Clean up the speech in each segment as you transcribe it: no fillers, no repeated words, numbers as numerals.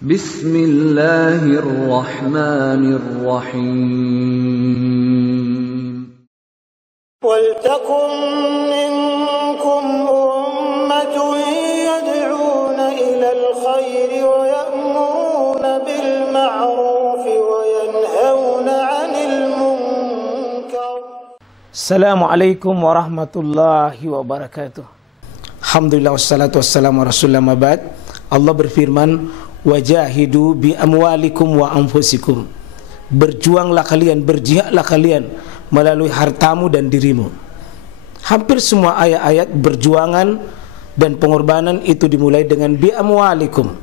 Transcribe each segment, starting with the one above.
Bismillahirrahmanirrahim. Waltakum minkum ummatun yad'una ilal khairi wa ya'muruna bil ma'ruf wa yanhauna 'anil munkar. Assalamualaikum warahmatullahi wabarakatuh. Alhamdulillah wassalatu wassalamu ala rasulillah mabad. Allah berfirman, wajahidu bi amwalikum wa anfusikum. Berjuanglah kalian, berjihadlah kalian melalui hartamu dan dirimu. Hampir semua ayat-ayat berjuangan dan pengorbanan itu dimulai dengan bi amwalikum,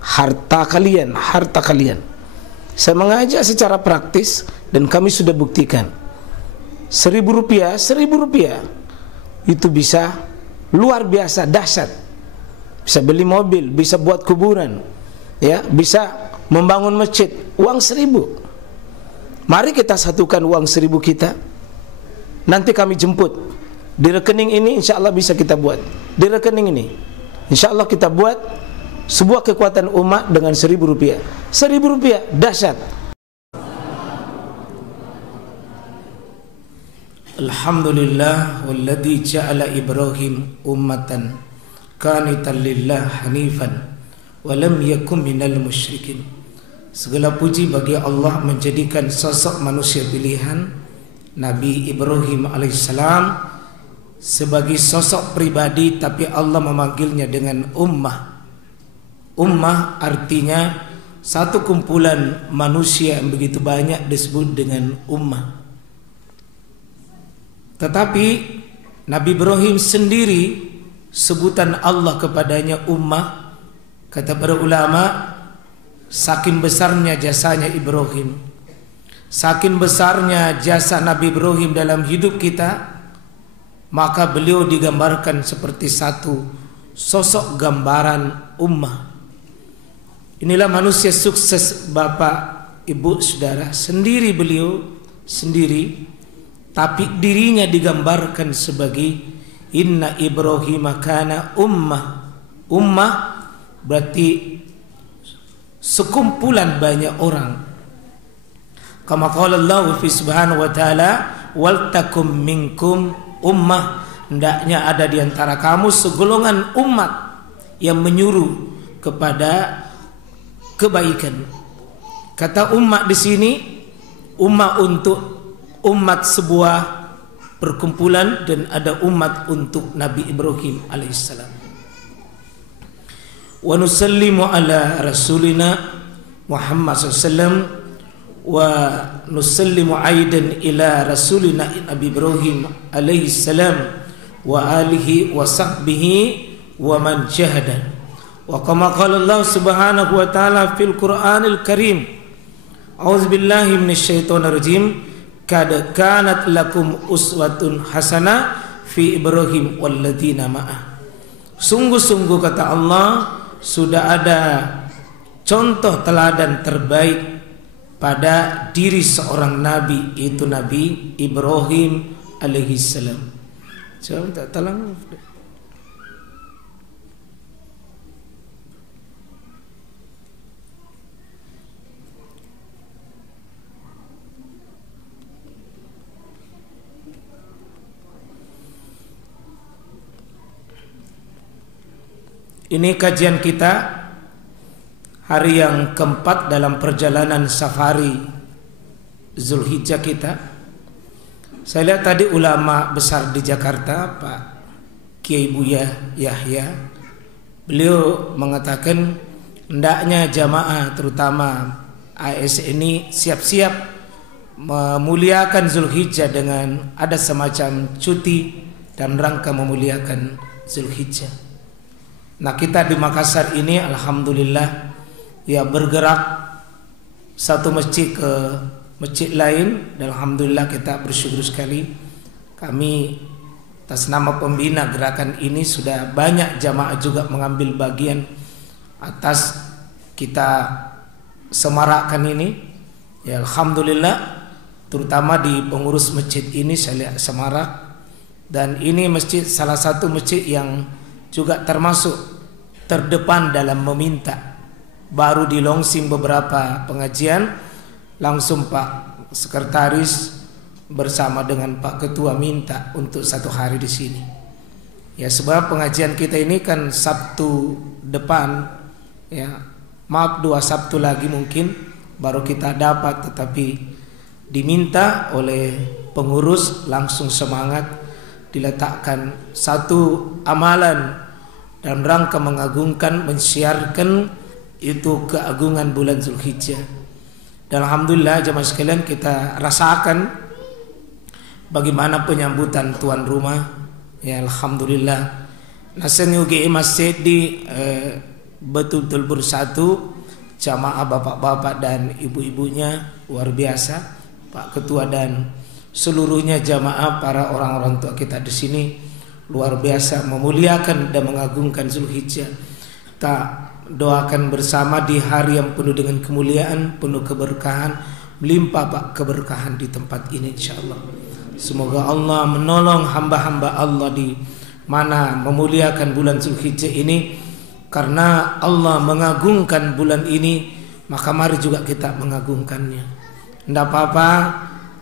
harta kalian, harta kalian. Saya mengajak secara praktis dan kami sudah buktikan. Rp1.000 itu bisa luar biasa dahsyat. Bisa beli mobil, bisa buat kuburan, ya, bisa membangun masjid. Uang 1.000. Mari kita satukan uang 1.000 kita. Nanti kami jemput di rekening ini, insya Allah bisa kita buat. Di rekening ini, insya Allah kita buat sebuah kekuatan umat dengan Rp1.000. Rp1.000 dahsyat. Alhamdulillah walladzi ja'ala Ibrahim ummatan qanitan lillah hanifan wa lam yakun minal musyrikin. Segala puji bagi Allah menjadikan sosok manusia pilihan Nabi Ibrahim alaihissalam sebagai sosok pribadi, tapi Allah memanggilnya dengan ummah. Ummah artinya satu kumpulan manusia yang begitu banyak disebut dengan ummah. Tetapi Nabi Ibrahim sendiri, sebutan Allah kepadanya ummah. Kata para ulama, saking besarnya jasanya Ibrahim, saking besarnya jasa Nabi Ibrahim dalam hidup kita, maka beliau digambarkan seperti satu sosok gambaran ummah. Inilah manusia sukses, Bapak, Ibu, Saudara. Sendiri beliau, sendiri, tapi dirinya digambarkan sebagai inna Ibrahim kana ummah. Ummah berarti sekumpulan banyak orang. Kama qala Allah fi subhanahu wa ta'ala, wal takum minkum ummah. Hendaknya ada di antara kamu segolongan umat yang menyuruh kepada kebaikan. Kata umat di sini, umat untuk umat sebuah perkumpulan, dan ada umat untuk Nabi Ibrahim alaihissalam. Wa nusallimu ala rasulina Muhammad sallallahu wa nusallimu aidan ila rasulina Nabi Ibrahim alaihissalam wa alihi wa sahbihi wa man jahada. Wa kama qala Allah subhanahu wa ta'ala fil Qur'anil Karim, a'udzubillahi minasyaitonir rajim, kad kanat lakum uswatun hasanah fi Ibrahim walladzina ma'ah. Sungguh-sungguh kata Allah, sudah ada contoh teladan terbaik pada diri seorang nabi, yaitu Nabi Ibrahim alaihissalam. Coba minta tolong. Ini kajian kita hari yang keempat dalam perjalanan safari Zulhijjah kita. Saya lihat tadi ulama besar di Jakarta, Pak Kiai Buya Yahya, beliau mengatakan hendaknya jamaah terutama AS ini siap-siap memuliakan Zulhijjah dengan ada semacam cuti dan rangka memuliakan Zulhijjah. Nah, kita di Makassar ini alhamdulillah ya bergerak satu masjid ke masjid lain, dan alhamdulillah kita bersyukur sekali. Kami atas nama pembina gerakan ini sudah banyak jamaah juga mengambil bagian atas kita semarakkan ini. Ya alhamdulillah, terutama di pengurus masjid ini saya lihat semarak, dan ini masjid salah satu masjid yang juga termasuk terdepan dalam meminta baru di launching beberapa pengajian, langsung Pak Sekretaris bersama dengan Pak Ketua minta untuk 1 hari di sini. Ya, sebab pengajian kita ini kan Sabtu depan, ya, maaf 2 Sabtu lagi mungkin baru kita dapat, tetapi diminta oleh pengurus langsung semangat diletakkan satu amalan dalam rangka mengagungkan, mensiarkan itu keagungan bulan Zulhijjah. Dan alhamdulillah jemaah sekalian, kita rasakan bagaimana penyambutan tuan rumah. Ya, alhamdulillah. Nasen UGI masjid di betul-betul bersatu, jamaah bapak-bapak dan ibu-ibunya luar biasa, Pak Ketua dan seluruhnya jamaah para orang-orang tua kita di sini luar biasa memuliakan dan mengagungkan Zulhijjah. Tak doakan bersama di hari yang penuh dengan kemuliaan, penuh keberkahan, melimpah Pak keberkahan di tempat ini insyaallah. Semoga Allah menolong hamba-hamba Allah di mana memuliakan bulan Zulhijjah ini. Karena Allah mengagungkan bulan ini, maka mari juga kita mengagungkannya. Tidak apa-apa,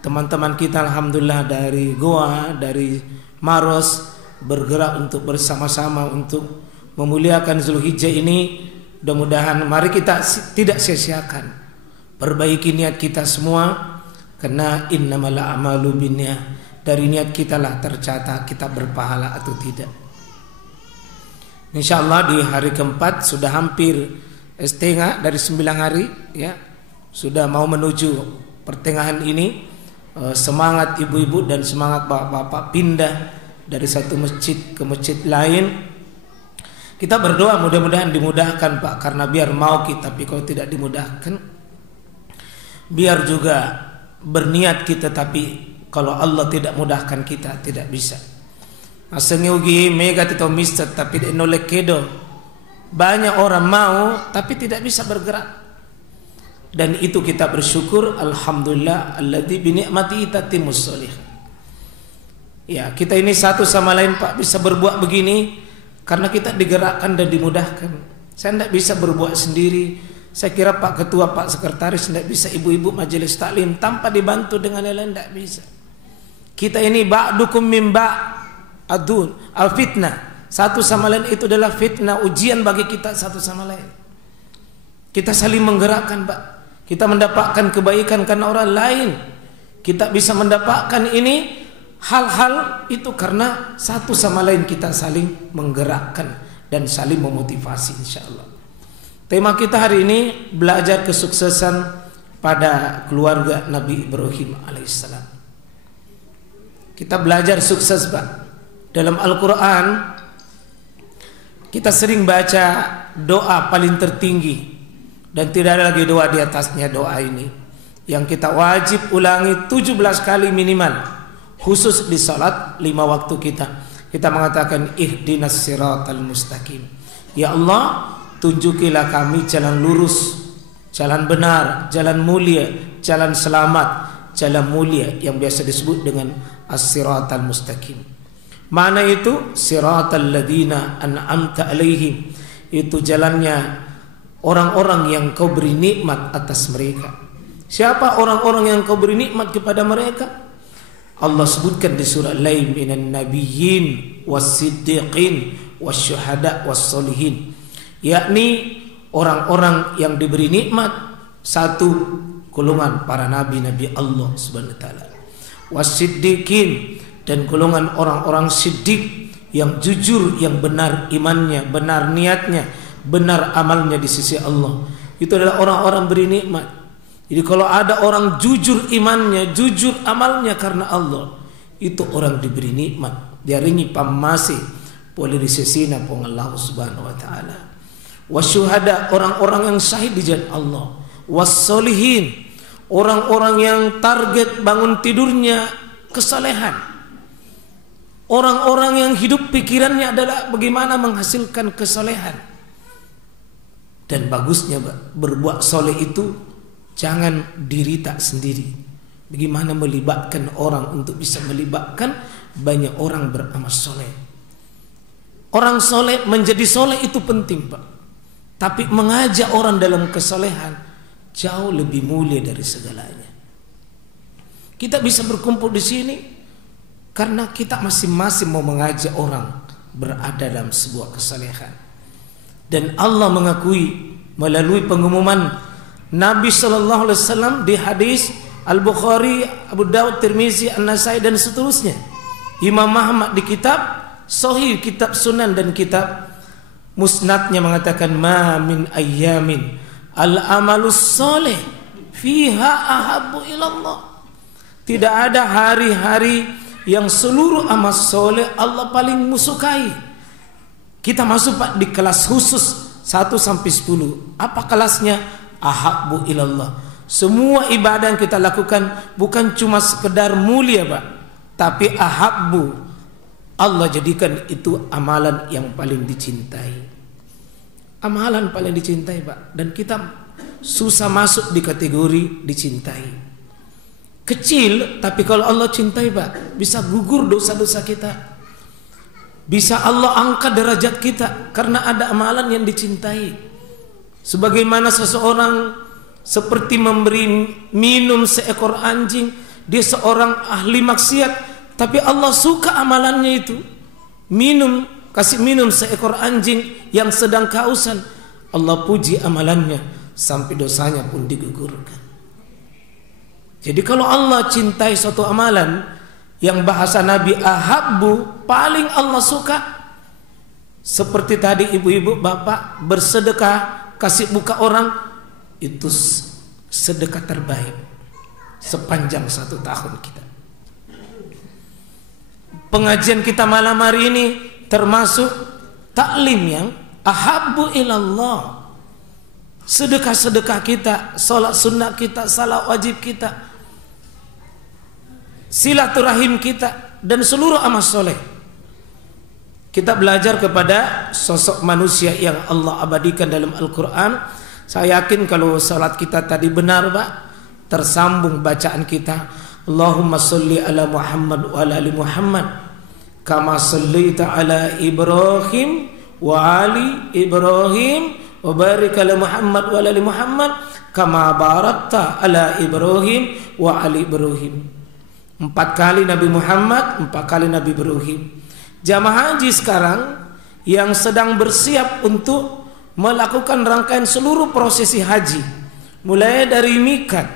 teman-teman kita alhamdulillah dari Goa, dari Maros bergerak untuk bersama-sama untuk memuliakan Zulhijjah ini. Mudah-mudahan mari kita tidak sia-siakan, perbaiki niat kita semua. Karena innamal a'malu binniyah, dari niat kita lah tercatat kita berpahala atau tidak. Insyaallah di hari keempat sudah hampir setengah dari 9 hari, ya, sudah mau menuju pertengahan ini. Semangat ibu-ibu dan semangat bapak-bapak pindah dari satu masjid ke masjid lain. Kita berdoa mudah-mudahan dimudahkan Pak, karena biar mau kita, tapi kalau tidak dimudahkan, biar juga berniat kita, tapi kalau Allah tidak mudahkan kita tidak bisa. Asengi mega atau mister tapi nolek kedo. Banyak orang mau tapi tidak bisa bergerak. Dan itu kita bersyukur, alhamdulillah alladzi bi ni'mati tatimmus sholihat. Ya, kita ini satu sama lain Pak bisa berbuat begini karena kita digerakkan dan dimudahkan. Saya tidak bisa berbuat sendiri. Saya kira Pak Ketua, Pak Sekretaris tidak bisa, ibu-ibu majelis taklim tanpa dibantu dengan lain tidak bisa. Kita ini ba'dukum min ba'dun al-fitnah. Satu sama lain itu adalah fitnah, ujian bagi kita satu sama lain. Kita saling menggerakkan Pak. Kita mendapatkan kebaikan karena orang lain. Kita bisa mendapatkan ini hal-hal itu karena satu sama lain kita saling menggerakkan dan saling memotivasi insyaallah. Tema kita hari ini belajar kesuksesan pada keluarga Nabi Ibrahim alaihissalam. Kita belajar sukses Pak. Dalam Al-Quran kita sering baca doa paling tertinggi dan tidak ada lagi doa di atasnya doa ini yang kita wajib ulangi 17 kali minimal, khusus di salat 5 waktu kita. Kita mengatakan ihdinas siratal mustaqim. Ya Allah, tunjukilah kami jalan lurus, jalan benar, jalan mulia, jalan selamat, jalan mulia yang biasa disebut dengan as-siratal mustaqim. Mana itu? Siratal ladzina an'amta alaihim. Itu jalannya orang-orang yang kau beri nikmat atas mereka. Siapa orang-orang yang kau beri nikmat kepada mereka? Allah sebutkan di surah Al-Lail, minan nabiyyin was-siddiqin wasyuhada was-solihin. Yakni orang-orang yang diberi nikmat, satu golongan para nabi-nabi Allah Subhanahu wa taala. Was-siddiqin, dan golongan orang-orang siddiq yang jujur, yang benar imannya, benar niatnya, benar amalnya di sisi Allah. Itu adalah orang-orang beri nikmat. Jadi kalau ada orang jujur imannya, jujur amalnya karena Allah, itu orang diberi nikmat. Dia ringi pamasi boleh disesina pun Allah Subhanahu wa taala. Wasyuhada, orang-orang yang syahid di jalan Allah. Wassolihin, orang-orang yang target bangun tidurnya kesalehan. Orang-orang yang hidup pikirannya adalah bagaimana menghasilkan kesalehan. Dan bagusnya berbuat soleh itu jangan diri tak sendiri. Bagaimana melibatkan orang untuk bisa melibatkan banyak orang beramal soleh. Orang soleh menjadi soleh itu penting Pak. Tapi mengajak orang dalam kesolehan jauh lebih mulia dari segalanya. Kita bisa berkumpul di sini karena kita masing-masing mau mengajak orang berada dalam sebuah kesolehan. Dan Allah mengakui melalui pengumuman Nabi sallallahu alaihi wasallam di hadis Al-Bukhari, Abu Daud, Tirmizi, An-Nasai dan seterusnya. Imam Ahmad di kitab Sahih, kitab Sunan dan kitab Musnadnya mengatakan ma min ayyamin al-amalus soleh fiha ahabbu ilallah. Tidak ada hari-hari yang seluruh amal soleh Allah paling musukai. Kita masuk Pak di kelas khusus 1 sampai 10. Apa kelasnya? Ahabbu ilallah. Semua ibadah yang kita lakukan bukan cuma sekedar mulia Pak, tapi ahabbu. Allah jadikan itu amalan yang paling dicintai. Amalan paling dicintai Pak. Dan kita susah masuk di kategori dicintai. Kecil, tapi kalau Allah cintai Pak, bisa gugur dosa-dosa kita. Bisa Allah angkat derajat kita karena ada amalan yang dicintai. Sebagaimana seseorang seperti memberi minum seekor anjing, dia seorang ahli maksiat, tapi Allah suka amalannya itu. Kasih minum seekor anjing yang sedang kehausan, Allah puji amalannya sampai dosanya pun digugurkan. Jadi kalau Allah cintai suatu amalan yang bahasa Nabi ahabbu, paling Allah suka, seperti tadi ibu-ibu bapak bersedekah kasih buka orang, itu sedekah terbaik sepanjang 1 tahun kita. Pengajian kita malam hari ini termasuk taklim yang ahabbu ilallah. Sedekah-sedekah kita, salat sunnah kita, salat wajib kita, silaturahim kita, dan seluruh amal soleh. Kita belajar kepada sosok manusia yang Allah abadikan dalam Al-Quran. Saya yakin kalau salat kita tadi benar Pak, tersambung bacaan kita. Allahumma salli ala Muhammad wa ala ali Muhammad kama sallaita ala Ibrahim wa ali Ibrahim wa barik ala Muhammad wa ala ali Muhammad kama barakta ala Ibrahim wa ali Ibrahim. 4 kali Nabi Muhammad, 4 kali Nabi Ibrahim. Jamaah haji sekarang yang sedang bersiap untuk melakukan rangkaian seluruh prosesi haji, mulai dari mikat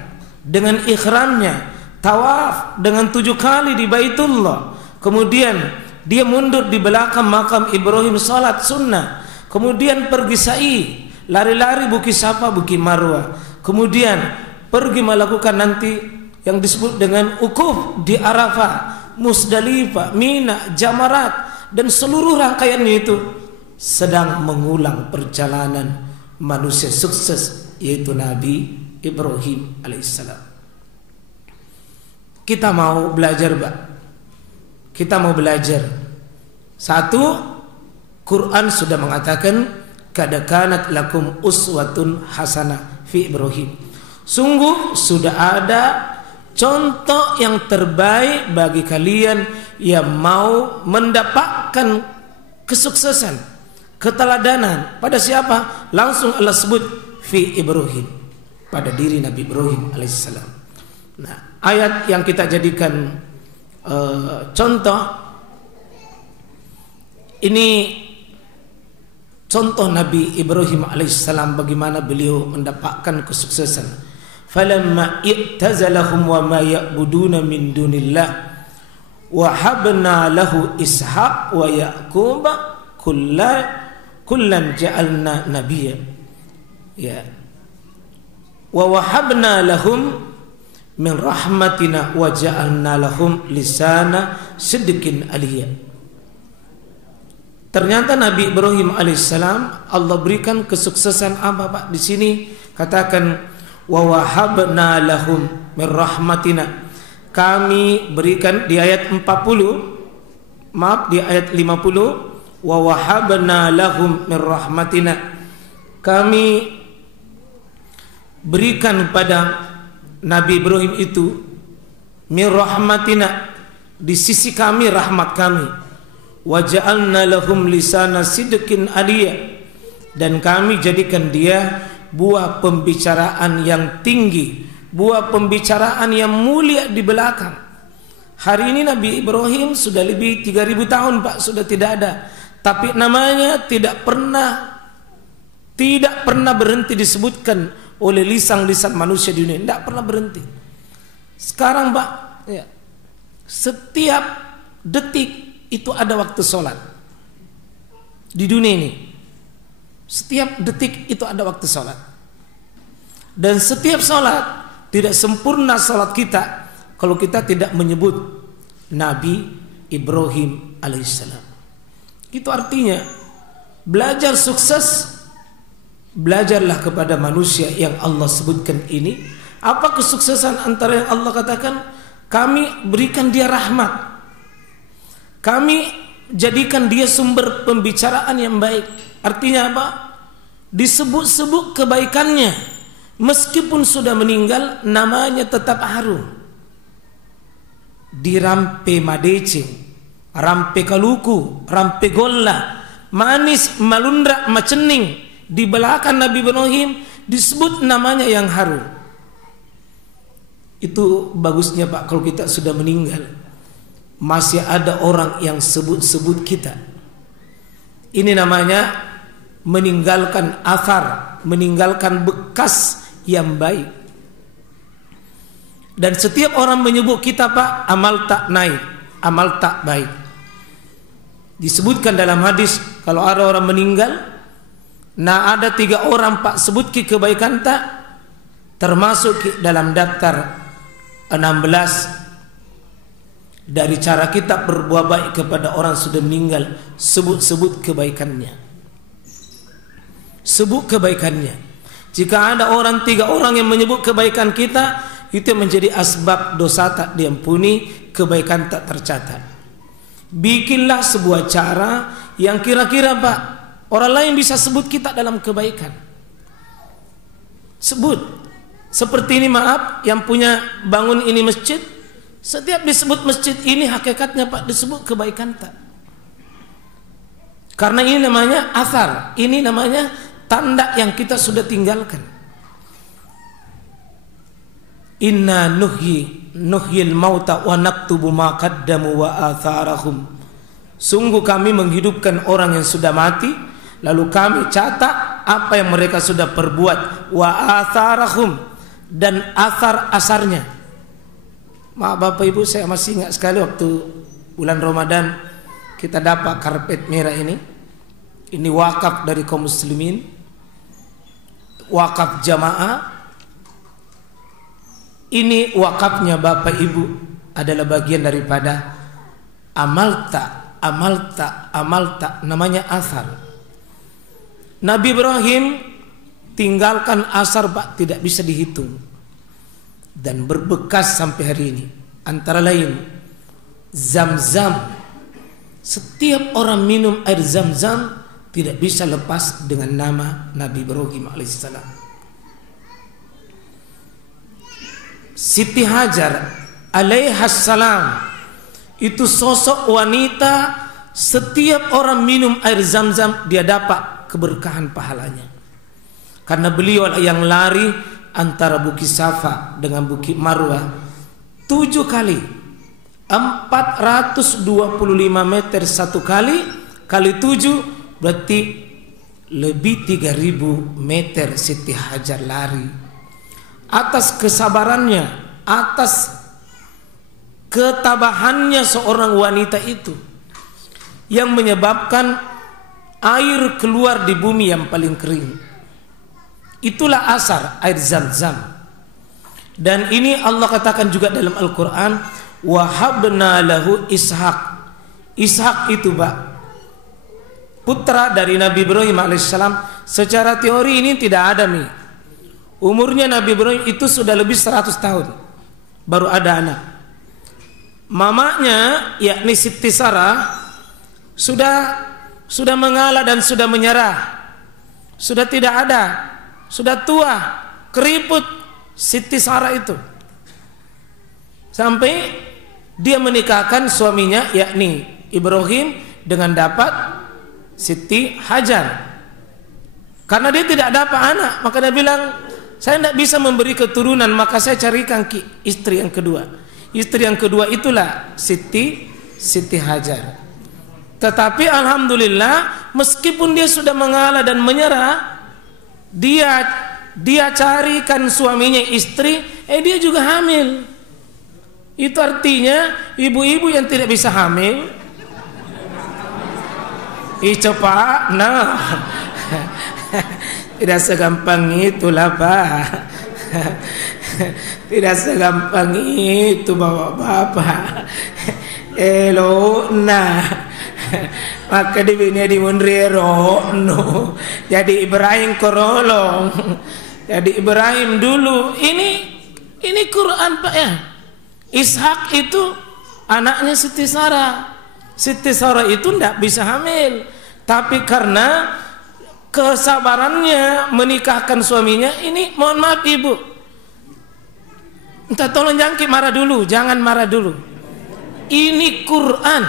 dengan ihramnya, tawaf dengan 7 kali di Baitullah, kemudian dia mundur di belakang makam Ibrahim salat sunnah, kemudian pergi sa'i, lari-lari Bukit Safa, Bukit Marwah, kemudian pergi melakukan nanti yang disebut dengan ukuf di Arafah, Musdalifah, Mina, Jamarat, dan seluruh rangkaiannya itu sedang mengulang perjalanan manusia sukses, yaitu Nabi Ibrahim alaihissalam. Kita mau belajar Pak. Kita mau belajar. 1, Quran sudah mengatakan qad kanat lakum uswatun hasanah fi Ibrahim. Sungguh sudah ada contoh yang terbaik bagi kalian yang mau mendapatkan kesuksesan, keteladanan. Pada siapa? Langsung Allah sebut fi Ibrahim, pada diri Nabi Ibrahim alaihissalam. Nah, ayat yang kita jadikan contoh ini, contoh Nabi Ibrahim alaihissalam bagaimana beliau mendapatkan kesuksesan. Falamma i'tazalahum wa ma ya'buduna min dunillah wa habna lahu Ishaq wa Ya'qub kullan ja'alna nabiyya, ya, wa wahabna lahum min rahmatina wa ja'alna lahum lisana sidqin aliyya. Ternyata Nabi Ibrahim alaihissalam Allah berikan kesuksesan apa Pak? Di sini katakan wa wahabna lahum min rahmatina. Kami berikan di ayat 40, maaf di ayat 50, wa wahabna lahum min rahmatina. Kami berikan pada Nabi Ibrahim itu min rahmatina, di sisi kami, rahmat kami. Wa ja'alna lahum lisana sidqin aliyya. dan kami jadikan dia buah pembicaraan yang tinggi, buah pembicaraan yang mulia di belakang. Hari ini Nabi Ibrahim sudah lebih 3000 tahun Pak, sudah tidak ada. Tapi namanya tidak pernah berhenti disebutkan oleh lisan-lisan manusia di dunia. Tidak pernah berhenti. Sekarang Pak, ya, setiap detik itu ada waktu sholat di dunia ini. Setiap detik itu ada waktu sholat. Dan setiap sholat tidak sempurna sholat kita kalau kita tidak menyebut Nabi Ibrahim alaihissalam. Itu artinya belajar sukses, belajarlah kepada manusia yang Allah sebutkan ini. Apa kesuksesan antara yang Allah katakan? Kami berikan dia rahmat, kami jadikan dia sumber pembicaraan yang baik. Artinya apa? Disebut-sebut kebaikannya, meskipun sudah meninggal, namanya tetap harum. Di rampe madecing, rampe kaluku, rampe golla, manis, malundra, macening, di belakang Nabi Ibrahim disebut namanya yang harum. Itu bagusnya Pak, kalau kita sudah meninggal masih ada orang yang sebut-sebut kita. Ini namanya meninggalkan athar, meninggalkan bekas yang baik. Dan setiap orang menyebut kita Pak, amal tak naik, amal tak baik. Disebutkan dalam hadis, kalau ada orang meninggal, nah ada 3 orang Pak sebut kebaikan tak, termasuk dalam daftar 16 dari cara kita berbuat baik kepada orang sudah meninggal. Sebut-sebut kebaikannya, sebut kebaikannya. Jika ada 3 orang yang menyebut kebaikan kita, itu menjadi asbab dosa tak diampuni, kebaikan tak tercatat. Bikinlah sebuah cara yang kira-kira Pak, orang lain bisa sebut kita dalam kebaikan. Sebut. Seperti ini maaf, yang punya bangun ini masjid, setiap disebut masjid ini hakikatnya Pak disebut kebaikan tak. Karena ini namanya athar, ini namanya tanda yang kita sudah tinggalkan. Inna nuhyil mauta wa naktubu ma qaddamu wa atharahum. Sungguh kami menghidupkan orang yang sudah mati, lalu kami catat apa yang mereka sudah perbuat, wa atharahum, dan asar-asarnya. Maaf Bapak Ibu, saya masih ingat sekali waktu bulan Ramadan kita dapat karpet merah ini. Ini wakaf dari kaum muslimin, wakaf jamaah. Ini wakafnya Bapak Ibu adalah bagian daripada amal tak, namanya asar. Nabi Ibrahim tinggalkan asar Pak, tidak bisa dihitung dan berbekas sampai hari ini. Antara lain Zam-Zam. Setiap orang minum air Zam-Zam tidak bisa lepas dengan nama Nabi Ibrahim alaihissalam. Siti Hajar alaihassalam itu sosok wanita, setiap orang minum air Zam-Zam dia dapat keberkahan pahalanya. Karena beliau yang lari antara Bukit Safa dengan Bukit Marwah 7 kali, 425 meter satu kali 7 berarti lebih 3000 meter Siti Hajar lari. Atas kesabarannya, atas ketabahannya seorang wanita itu yang menyebabkan air keluar di bumi yang paling kering. Itulah asar, air Zam-Zam. Dan ini Allah katakan juga dalam Al-Quran, wahabna lahu Ishaq. Ishaq itu Pak, putra dari Nabi Ibrahim alaihissalam. Secara teori ini tidak ada nih. Umurnya Nabi Ibrahim itu sudah lebih 100 tahun baru ada anak. Mamanya yakni Siti Sarah sudah mengalah dan sudah menyerah. Sudah tidak ada, sudah tua, keriput Siti Sarah itu. Sampai dia menikahkan suaminya yakni Ibrahim dengan dapat Siti Hajar. Karena dia tidak dapat anak, maka dia bilang, saya tidak bisa memberi keturunan, maka saya carikan istri yang kedua. Istri yang kedua itulah Siti Hajar. Tetapi alhamdulillah, meskipun dia sudah mengalah dan menyerah, dia carikan suaminya istri, dia juga hamil. Itu artinya ibu-ibu yang tidak bisa hamil, cepat, nah, tidak segampang itulah Pak. Tidak segampang itu bapak-bapak. Nah, maka di bini di Mondrero, no. Jadi Ibrahim korolong. Jadi Ibrahim dulu. Ini Quran Pak ya. Ishak itu anaknya Siti Sarah. Siti Sarah itu tidak bisa hamil, tapi karena kesabarannya menikahkan suaminya, ini mohon maaf ibu, entah tolong jangan marah dulu. Ini Quran.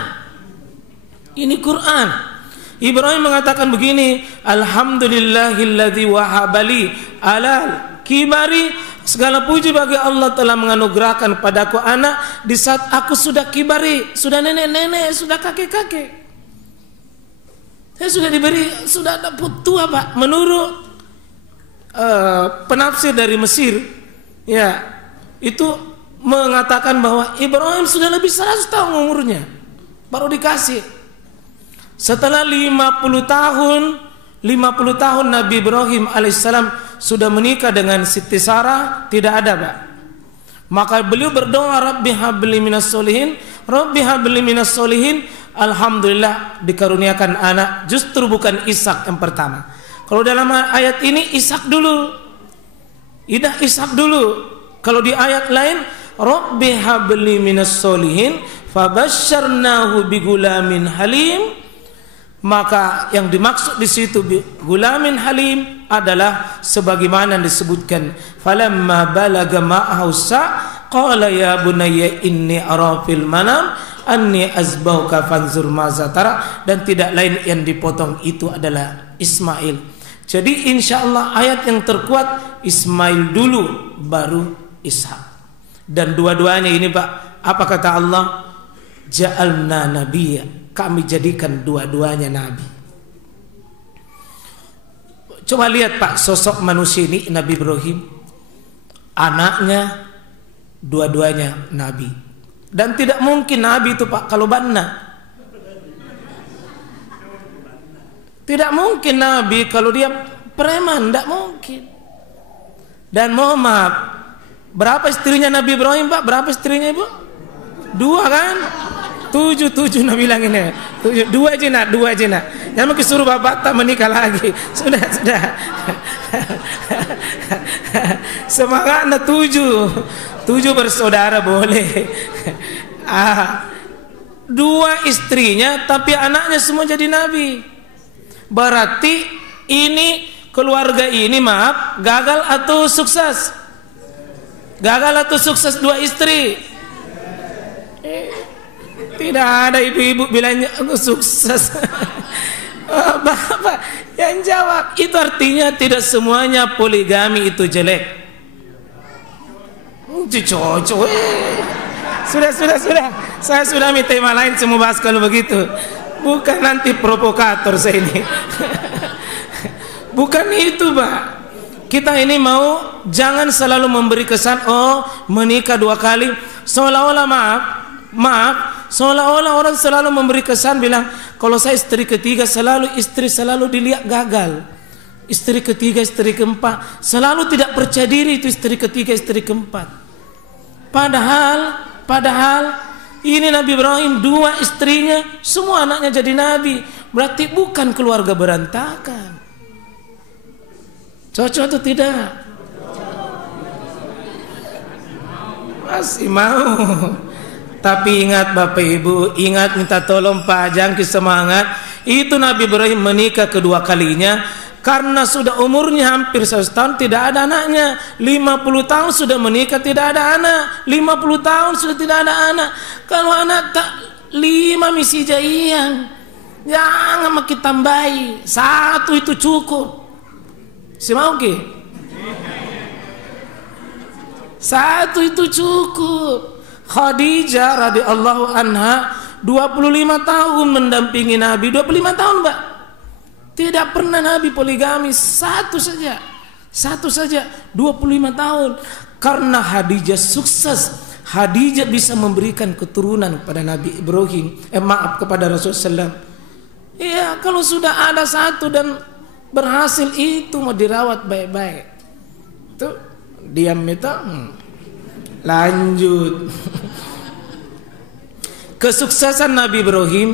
Ibrahim mengatakan begini, alhamdulillahilladzi wahabali alal kibari. Segala puji bagi Allah telah menganugerahkan padaku anak di saat aku sudah kibari, sudah nenek-nenek, sudah kakek-kakek. Saya sudah diberi, sudah ada tua Pak. Menurut penafsir dari Mesir, ya, itu mengatakan bahwa Ibrahim sudah lebih 100 tahun umurnya, baru dikasih. Setelah 50 tahun Nabi Ibrahim alaihissalam sudah menikah dengan Siti Sarah, tidak ada Pak. Maka beliau berdoa, Rabbi habli minas solihin, Rabbi habli minas solihin. Alhamdulillah dikaruniakan anak, justru bukan Ishak yang pertama. Kalau dalam ayat ini Ishak dulu. Ishak dulu. Kalau di ayat lain, Rabbi habli minas solihin fabasyarnahu bigulamin halim. Maka yang dimaksud di situ gulamin halim adalah sebagaimana disebutkan, falamma balaga ma'ahu qala ya bunayya inni ara fil manam anni azbauka fanzur maza tara, dan tidak lain yang dipotong itu adalah Ismail. Jadi insyaallah ayat yang terkuat Ismail dulu baru Ishak. Dan dua-duanya ini Pak, apa kata Allah? Ja'alna nabiyya, kami jadikan dua-duanya nabi. Coba lihat Pak, sosok manusia ini Nabi Ibrahim, anaknya dua-duanya nabi. Dan tidak mungkin nabi itu Pak kalau banna. Tidak mungkin nabi kalau dia preman, tidak mungkin. Dan mohon maaf, berapa istrinya Nabi Ibrahim Pak? Berapa istrinya Ibu? 2 kan? 7 Nabi bilang ini. 2 aja nak. Jangan mungkin suruh bapak tak menikah lagi. Sudah. Semangatnya 7 bersaudara boleh. 2 istrinya tapi anaknya semua jadi nabi. Berarti ini keluarga ini maaf gagal atau sukses? Gagal atau sukses 2 istri? Tidak ada ibu-ibu bilangnya aku sukses. Bapak yang jawab. Itu artinya tidak semuanya poligami itu jelek. Cocok. Sudah. Saya sudah minta tema lain semua bahas kalau begitu. Bukan nanti provokator saya ini. Bukan itu Pak. Kita ini mau jangan selalu memberi kesan menikah 2 kali seolah-olah maaf seolah-olah orang selalu memberi kesan bilang kalau saya istri ketiga istri selalu dilihat gagal. Istri ketiga, istri keempat selalu tidak percaya diri itu istri ketiga, istri keempat. Padahal ini Nabi Ibrahim 2 istrinya semua anaknya jadi nabi. Berarti bukan keluarga berantakan. Cocok atau tidak? Masih mau. Tapi ingat Bapak Ibu, ingat minta tolong Pak, jangan semangat. Itu Nabi Ibrahim menikah kedua kalinya karena sudah umurnya hampir 100 tahun tidak ada anaknya. 50 tahun sudah menikah tidak ada anak. 50 tahun sudah tidak ada anak. Kalau anak tak 5 misi jaian, jangan makin tambahi. 1 itu cukup. Si mau ke? Satu itu cukup. Khadijah radhiyallahu anha 25 tahun mendampingi Nabi. 25 tahun, Mbak. Tidak pernah Nabi poligami. Satu saja 25 tahun. Karena Khadijah sukses. Khadijah bisa memberikan keturunan kepada Nabi Ibrahim. Kepada Rasulullah SAW. Iya, kalau sudah ada satu dan berhasil, itu mau dirawat baik-baik. Itu diam itu. Lanjut. Kesuksesan Nabi Ibrahim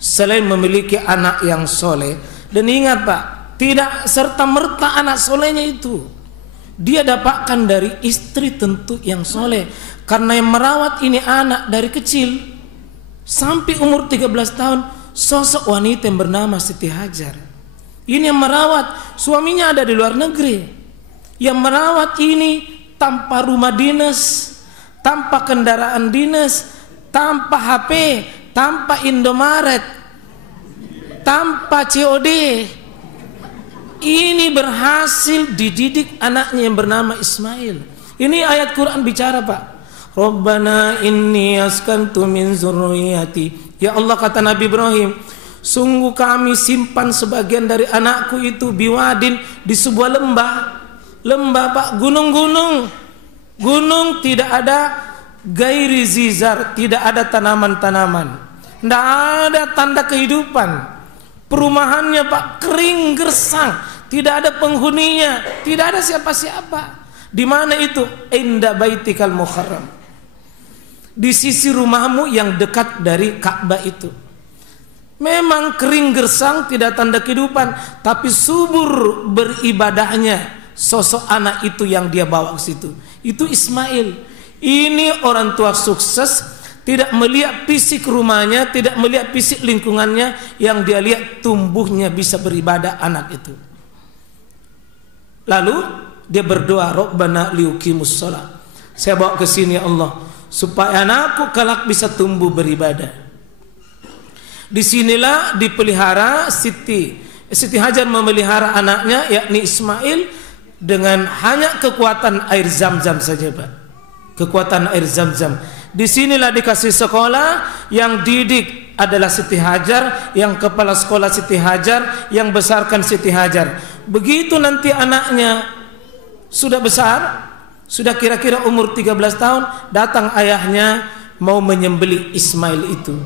selain memiliki anak yang soleh. Dan ingat Pak, tidak serta-merta anak solehnya itu dia dapatkan dari istri tentu yang soleh. Karena yang merawat ini anak dari kecil sampai umur 13 tahun, sosok wanita yang bernama Siti Hajar. Ini yang merawat, suaminya ada di luar negeri. Yang merawat ini tanpa rumah dinas, tanpa kendaraan dinas, tanpa HP, tanpa Indomaret, tanpa COD. Ini berhasil dididik anaknya yang bernama Ismail. Ini ayat Quran bicara, Pak. Rabbana inni askantu min zurriyati. Ya Allah, kata Nabi Ibrahim, sungguh kami simpan sebagian dari anakku itu biwadin, di sebuah lembah. Lembah, Pak, gunung-gunung. Gunung tidak ada gairi zizar, tidak ada tanaman-tanaman. Tidak ada tanda kehidupan. Perumahannya, Pak, kering gersang, tidak ada penghuninya, tidak ada siapa-siapa. Di mana itu? Inda baitikal muharram. Di sisi rumahmu yang dekat dari Ka'bah itu. Memang kering gersang, tidak tanda kehidupan, tapi subur beribadahnya sosok anak itu yang dia bawa ke situ. Itu Ismail. Ini orang tua sukses, tidak melihat fisik rumahnya, tidak melihat fisik lingkungannya, yang dia lihat tumbuhnya bisa beribadah anak itu. Lalu dia berdoa, Rabbana liuqimus shalah. Saya bawa ke sini ya Allah, supaya anakku kelak bisa tumbuh beribadah. Disinilah dipelihara Siti Hajar memelihara anaknya, yakni Ismail, dengan hanya kekuatan air Zam-Zam saja, Pak. Kekuatan air Zam-Zam. Disinilah dikasih sekolah, yang didik adalah Siti Hajar, yang kepala sekolah Siti Hajar, yang besarkan Siti Hajar. Begitu nanti anaknya sudah besar, sudah kira-kira umur 13 tahun, datang ayahnya mau menyembelih Ismail itu.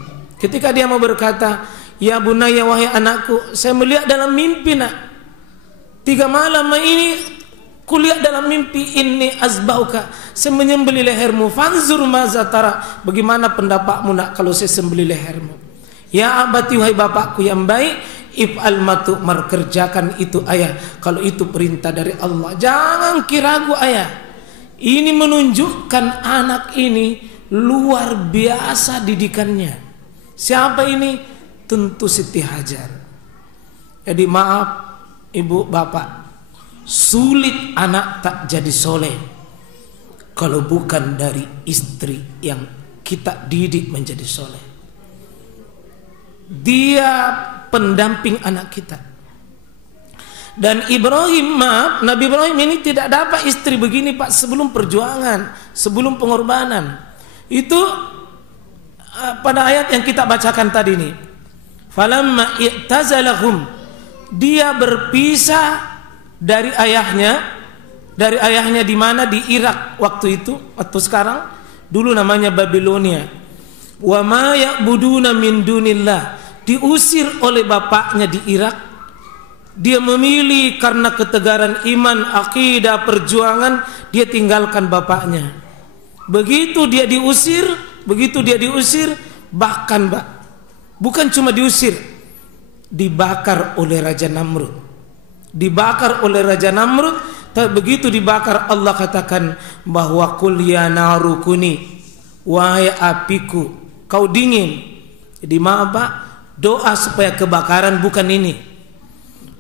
Ketika dia mau berkata, ya bunaya, wahai anakku, saya melihat dalam mimpi nak, 3 malam ini kulihat dalam mimpi, ini azbauka, saya menyembelih lehermu, fanzur mazatara, bagaimana pendapatmu nak kalau saya sembelih lehermu. Ya abati, wahai bapakku yang baik, if'al matu, kerjakan itu ayah, kalau itu perintah dari Allah, jangan kiragu ayah. Ini menunjukkan anak ini luar biasa didikannya. Siapa ini? Tentu Siti Hajar. Jadi maaf ibu bapak, sulit anak tak jadi soleh kalau bukan dari istri yang kita didik menjadi soleh. Dia pendamping anak kita. Dan Ibrahim, maaf, Nabi Ibrahim ini tidak dapat istri begini, Pak, sebelum perjuangan, sebelum pengorbanan. Itu pada ayat yang kita bacakan tadi ini. Falamma i'tazalahum, dia berpisah dari ayahnya di mana? Di Irak waktu itu, waktu sekarang, dulu namanya Babilonia. Wa ma ya'buduna min dunillah, diusir oleh bapaknya di Irak. Dia memilih karena ketegaran iman, akidah, perjuangan, dia tinggalkan bapaknya. Begitu dia diusir, bahkan Pak, bukan cuma diusir, dibakar oleh Raja Namrud. Begitu dibakar, Allah katakan bahwa qul ya narukuni, wahai apiku, kau dingin. Jadi maaf Pak, doa supaya kebakaran bukan ini.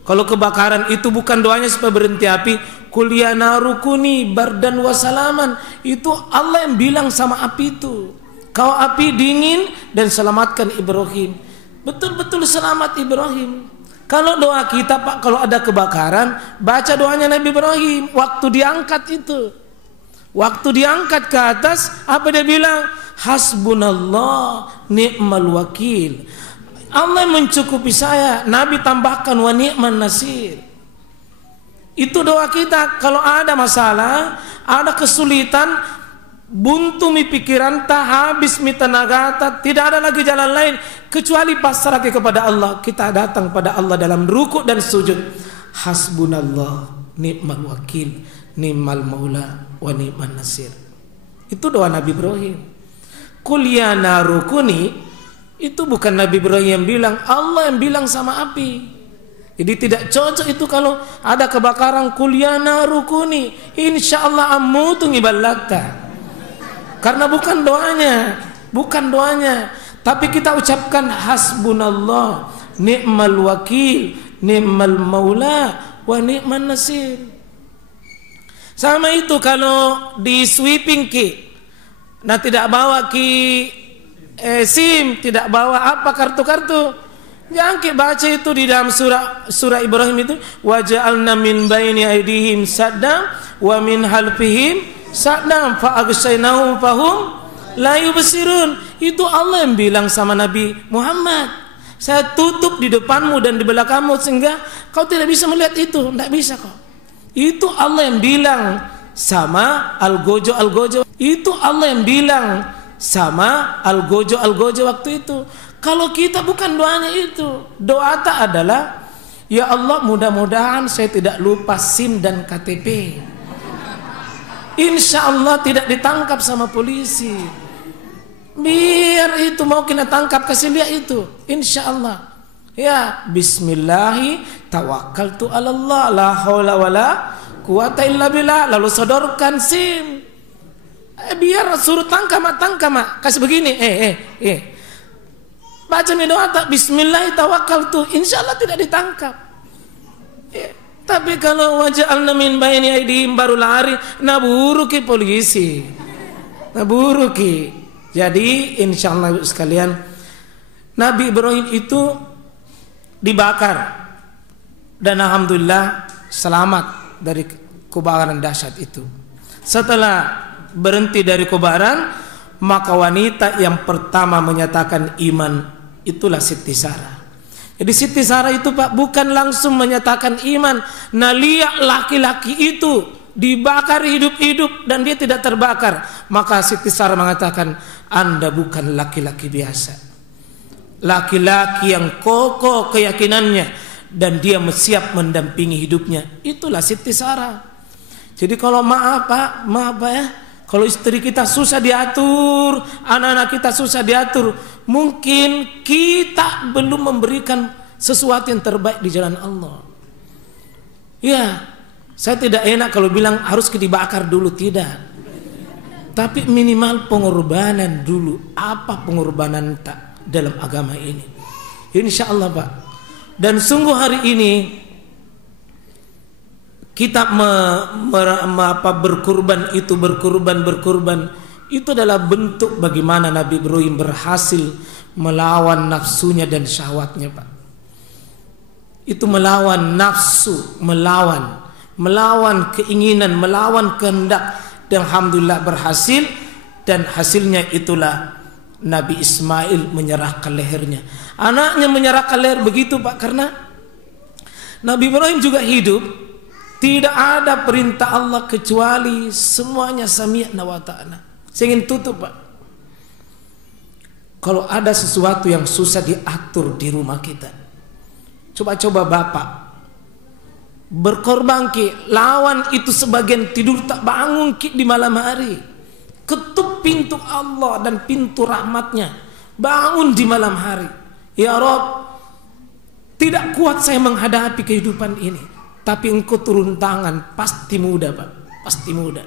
Kalau kebakaran itu bukan doanya supaya berhenti api, qul ya narukuni bardan wa salaman, itu Allah yang bilang sama api itu, kau api dingin dan selamatkan Ibrahim. Betul-betul selamat Ibrahim. Kalau doa kita Pak, kalau ada kebakaran, baca doanya Nabi Ibrahim waktu diangkat itu. Waktu diangkat ke atas, apa dia bilang? Hasbunallah ni'mal wakil. Allah mencukupi saya. Nabi tambahkan wa ni'man nasir. Itu doa kita. Kalau ada masalah, ada kesulitan, buntu mi pikiran tak, habis mi tenaga tak, tidak ada lagi jalan lain kecuali pasrah kepada Allah. Kita datang pada Allah dalam rukuk dan sujud. Hasbunallah ni'mal wakil, ni'mal maula wa ni'man nasir. Itu doa Nabi Ibrahim. Qul ya naru kuni, itu bukan Nabi Ibrahim yang bilang, Allah yang bilang sama api. Jadi tidak cocok itu kalau ada kebakaran, qul ya naru kuni insyaallah amutu ngiballata. Karena bukan doanya, tapi kita ucapkan hasbunallah ni'mal wakil, ni'mal maula wa ni'man nasir. Sama itu kalau di sweeping ki, nah tidak bawa ki SIM, tidak bawa apa kartu-kartu, jangan ki baca itu di dalam surah Ibrahim itu, waja'alna min baini aydihim saddam wa min halfihim saddam fa aghshaynahum fahum la yubsirun. Itu Allah yang bilang sama Nabi Muhammad, saya tutup di depanmu dan di belakangmu sehingga kau tidak bisa melihat itu. Tidak bisa kok. Itu Allah yang bilang sama Al-Gojo. Itu Allah yang bilang sama Al-Gojo waktu itu. Kalau kita bukan doanya itu. Doa tak adalah, ya Allah mudah-mudahan saya tidak lupa SIM dan KTP. Insya Allah tidak ditangkap sama polisi. Biar itu mau kena tangkap, kasih lihat itu. Insya Allah. Ya, bismillahi tawakkaltu ala Allah la haula wala quwata illa billah. Lalu sodorkan SIM. Biar suruh tangkap mak. Kasih begini. Baca doa tak bismillah tawakkaltu, insyaallah tidak ditangkap. Tapi kalau waja'alna min baini aydihim baru lari, naburu ki polisi. Naburu ki. Jadi insyaallah sekalian, Nabi Ibrahim itu dibakar dan alhamdulillah selamat dari kebakaran dahsyat itu. Setelah berhenti dari kobaran, maka wanita yang pertama menyatakan iman itulah Siti Sarah. Jadi Siti Sarah itu Pak bukan langsung menyatakan iman. Nah lihat laki-laki itu dibakar hidup-hidup dan dia tidak terbakar. Maka Siti Sarah mengatakan, Anda bukan laki-laki biasa, laki-laki yang kokoh keyakinannya dan dia siap mendampingi hidupnya. Itulah Siti Sarah. Jadi kalau maaf Pak ya, kalau istri kita susah diatur, anak-anak kita susah diatur, mungkin kita belum memberikan sesuatu yang terbaik di jalan Allah. Ya, saya tidak enak kalau bilang harus dibakar dulu, tidak. Tapi minimal pengorbanan dulu. Apa pengorbanan tak dalam agama ini? Insya Allah Pak. Dan sungguh hari ini kita berkurban itu adalah bentuk bagaimana Nabi Ibrahim berhasil melawan nafsunya dan syahwatnya Pak. Itu melawan nafsu, melawan keinginan, melawan kehendak, dan alhamdulillah berhasil. Dan hasilnya itulah Nabi Ismail menyerahkan lehernya. Anaknya menyerahkan leher begitu Pak, karena Nabi Ibrahim juga hidup. Tidak ada perintah Allah kecuali semuanya sami'na wa ta'na. Saya ingin tutup Pak. Kalau ada sesuatu yang susah diatur di rumah kita, coba-coba Bapak berkorban ki, lawan itu sebagian tidur tak bangun ki di malam hari. Ketuk pintu Allah dan pintu rahmatnya. Bangun di malam hari. Ya Rob, tidak kuat saya menghadapi kehidupan ini. Tapi engkau turun tangan, pasti mudah Pak, pasti mudah.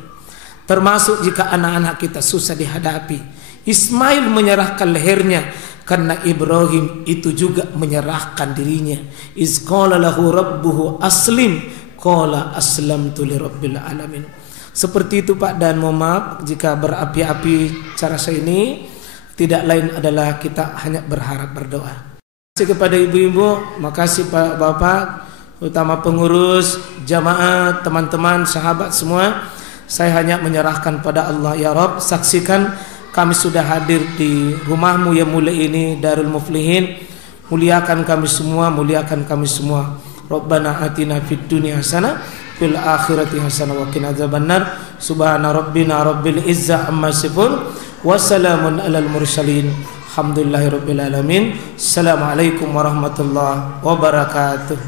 Termasuk jika anak-anak kita susah dihadapi. Ismail menyerahkan lehernya karena Ibrahim itu juga menyerahkan dirinya. Iz qala lahu rabbuhu aslim, qala aslamtu lirabbil alamin. Seperti itu Pak, dan mohon maaf jika berapi-api cara saya ini. Tidak lain adalah kita hanya berharap berdoa. Terima kasih kepada ibu-ibu, makasih Pak Bapak, utama pengurus, jamaah, teman-teman, sahabat semua. Saya hanya menyerahkan pada Allah. Ya Rabb, saksikan kami sudah hadir di rumahmu yang mulia ini, Darul Muflihin. Muliakan kami semua, muliakan kami semua. Rabbana atina fid dunya hasanah fil akhirati hasanah wa qina adzabannar. Subhana rabbina rabbil izzah amma yasifun wa salamun alal mursalin. Alhamdulillahirabbil alamin. Assalamualaikum warahmatullahi wabarakatuh.